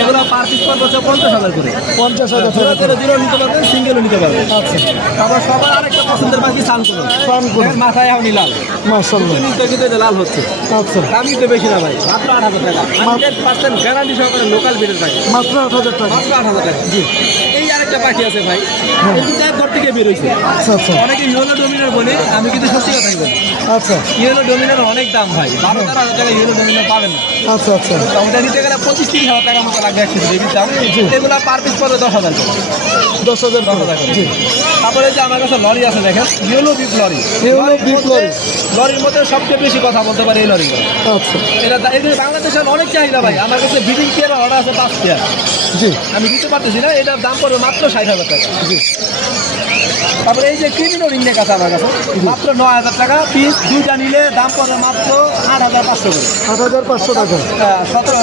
এগুলো per piece পড়বে হচ্ছে 50,000 করে। 50,000 জোড়া করে জোড়া নিতে পারবেন, সিঙ্গেলও নিতে পারবেন। আচ্ছা, তারপর সবার আরেকটা পছন্দের পাখি সানকুলো। সানকুলো। মাথায় এখনই লাল, মাশাআল্লাহ। কিন্তু এটা লাল হচ্ছে। আচ্ছা, দামি তো বেশি না ভাই, মাত্র 8,000 টাকা। 100% গ্যারান্টি সহকারে লোকাল বিটের পাখি, মাত্র 8,000 টাকা। মাত্র 8,000 টাকা। জি। এই আরেকটা পাখি আছে ভাই, হ্যাঁ। কিন্তু তার ঘর থেকে বের হয়েছে। আচ্ছা, আচ্ছা, অনেকে ইয়েলো ডোমিনার বলে, আমি কিন্তু সত্যি কথা বলি, আচ্ছা, ইয়েলো ডোমিনার অনেক দাম ভাই, 12-13 হাজার টাকা ইয়েলো ডোমিনার পাবেন না। আচ্ছা, আচ্ছা, ওটা নিতে গেলে 25-30 হাজার টাকা মতো লাগবে একসাথে বেবির দাম। জি। এগুলো পার পিস পড়বে 10,000 করে। 10,000 টাকা। জি। তারপরে যে আমার কাছে লরি আছে দেখেন, yellow beak lorry. Yellow beak lorry। লরির মধ্যে সবচেয়ে বেশি কথা বলতে পারে এই লরিগুলো। আচ্ছা, এটা বাংলাদেশের অনেক চাহিদা ভাই, আমার কাছে বিডিং পেয়ার অর্ডার আছে 5 পেয়ার, জি, আমি দিতে পারতেছি না। এটার দাম পড়বে মাত্র 60,000 টাকা। জি, তারপরে এই যে ক্রিমিনো রিং নেক আছে আমার কাছে, মাত্র 9,000 টাকা পিস। দুইটা নিলে দাম পড়বে মাত্র 8,500 করে। 8,500 টাকা। 17